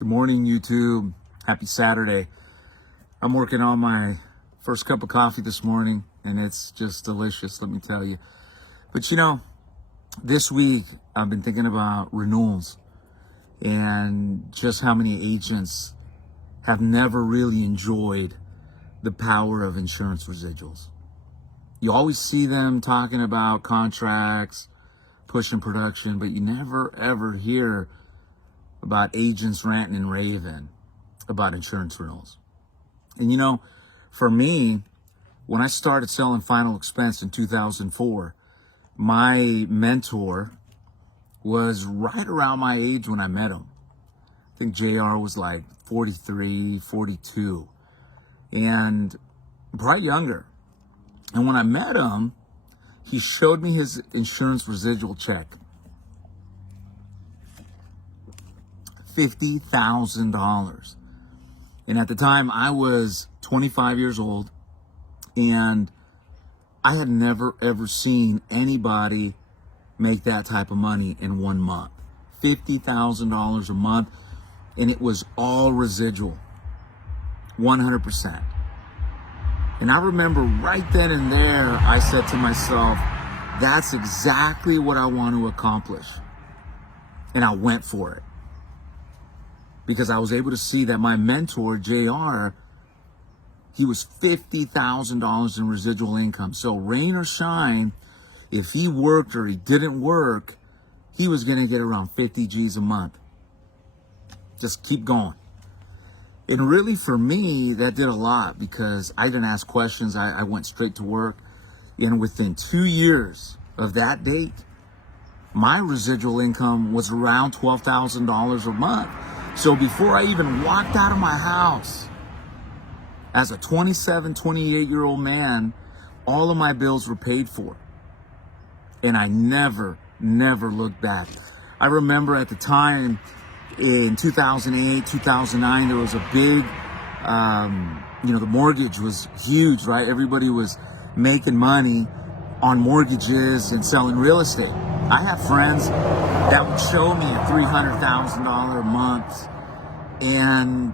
Good morning, YouTube. Happy Saturday. I'm working on my first cup of coffee this morning, and it's just delicious, let me tell you. But this week I've been thinking about renewals and just how many agents have never really enjoyed the power of insurance residuals. You always see them talking about contracts, pushing production, but you never ever hear about agents ranting and raving about insurance renewals. And for me, when I started selling final expense in 2004, my mentor was right around my age when I met him. I think JR was like 43, 42, and probably younger. And when I met him, he showed me his insurance residual check. $50,000. And at the time I was 25 years old, and I had never ever seen anybody make that type of money in 1 month. $50,000 a month, and it was all residual, 100%. And I remember right then and there, I said to myself, that's exactly what I want to accomplish. And I went for it, because I was able to see that my mentor, JR, he was $50,000 in residual income. So rain or shine, if he worked or he didn't work, he was going to get around 50 G's a month. Just keep going. And really for me, that did a lot, because I didn't ask questions. I went straight to work. And within 2 years of that date, my residual income was around $12,000 a month. So before I even walked out of my house, as a 27, 28-year-old man, all of my bills were paid for. And I never looked back. I remember at the time in 2008, 2009, there was a big, the mortgage was huge, right? Everybody was making money on mortgages and selling real estate. I have friends that would show me a $300,000 a month, and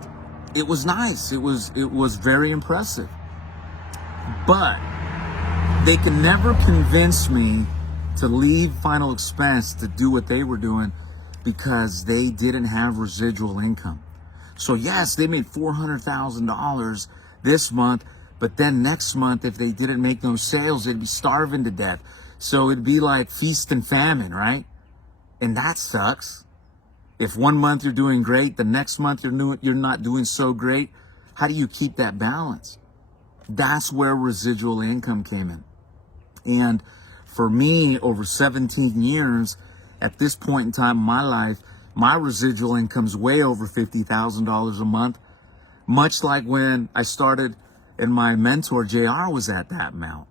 it was nice. It was very impressive. But they could never convince me to leave final expense to do what they were doing, because they didn't have residual income. So yes, they made $400,000 this month, but then next month, if they didn't make no sales, they'd be starving to death. So it'd be like feast and famine, right? And that sucks. If 1 month you're doing great, the next month you're not doing so great. How do you keep that balance? That's where residual income came in. And for me, over 17 years, at this point in time in my life, my residual income's way over $50,000 a month, much like when I started and my mentor, JR, was at that amount.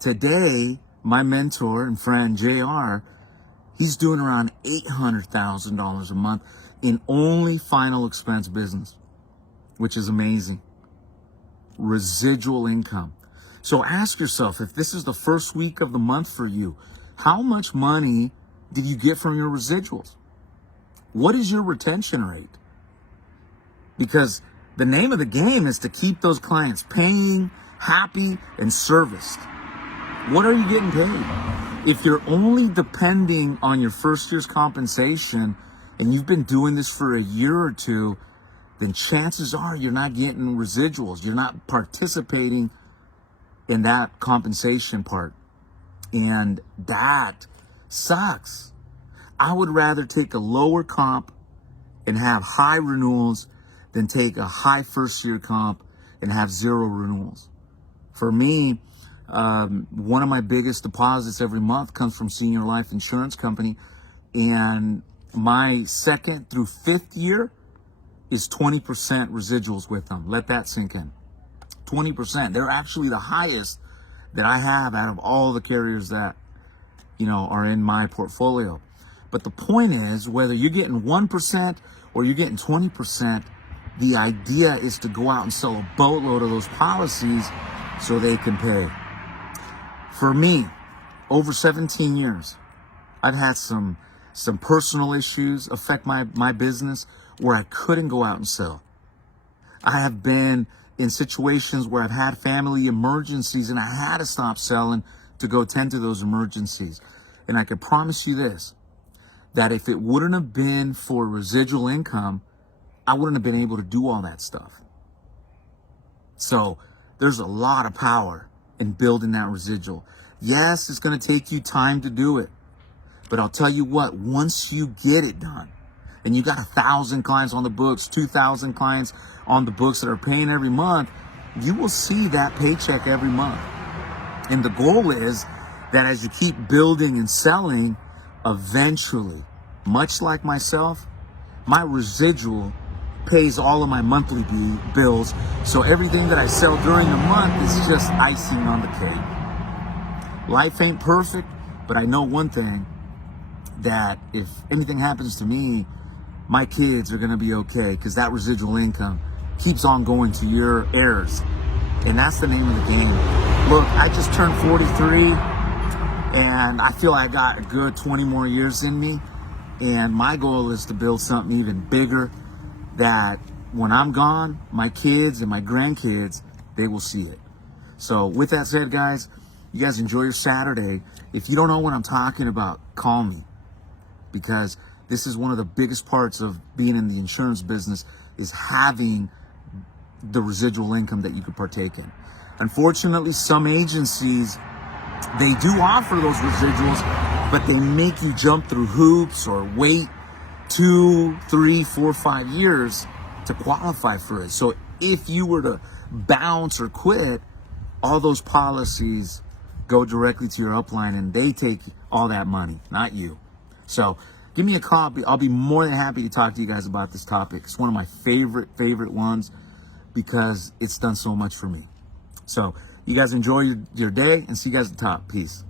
Today, my mentor and friend, JR, he's doing around $800,000 a month in only final expense business, which is amazing. Residual income. So ask yourself, if this is the first week of the month for you, how much money did you get from your residuals? What is your retention rate? Because the name of the game is to keep those clients paying, happy, and serviced. What are you getting paid? If you're only depending on your first year's compensation and you've been doing this for a year or two, then chances are you're not getting residuals. You're not participating in that compensation part. And that sucks. I would rather take a lower comp and have high renewals than take a high first year comp and have zero renewals. For me, one of my biggest deposits every month comes from Senior Life Insurance Company, and my second through fifth year is 20% residuals with them. Let that sink in. 20%. They're actually the highest that I have out of all the carriers that, are in my portfolio. But the point is, whether you're getting 1% or you're getting 20%, the idea is to go out and sell a boatload of those policies so they can pay. For me, over 17 years, I've had some personal issues affect my business where I couldn't go out and sell. I have been in situations where I've had family emergencies and I had to stop selling to go tend to those emergencies. And I can promise you this, that if it wouldn't have been for residual income, I wouldn't have been able to do all that stuff. So there's a lot of power in building that residual. Yes, it's going to take you time to do it. But I'll tell you what, once you get it done, and you got 1,000 clients on the books, 2,000 clients on the books that are paying every month, you will see that paycheck every month. And the goal is that as you keep building and selling, eventually, much like myself, my residual pays all of my monthly bills. So everything that I sell during the month is just icing on the cake. Life ain't perfect, but I know one thing, that if anything happens to me, my kids are going to be okay, because that residual income keeps on going to your heirs. And that's the name of the game. Look, I just turned 43 and I feel I got a good 20 more years in me. And my goal is to build something even bigger, that when I'm gone, my kids and my grandkids, they will see it. So with that said, guys, you guys enjoy your Saturday. If you don't know what I'm talking about, call me, because this is one of the biggest parts of being in the insurance business, is having the residual income that you could partake in. Unfortunately, some agencies, they do offer those residuals, but they make you jump through hoops or wait 2, 3, 4, 5 years to qualify for it. So if you were to bounce or quit, all those policies go directly to your upline and they take all that money, not you. So give me a call. I'll be more than happy to talk to you guys about this topic. It's one of my favorite ones, because it's done so much for me. So you guys enjoy your day, and see you guys at the top. Peace.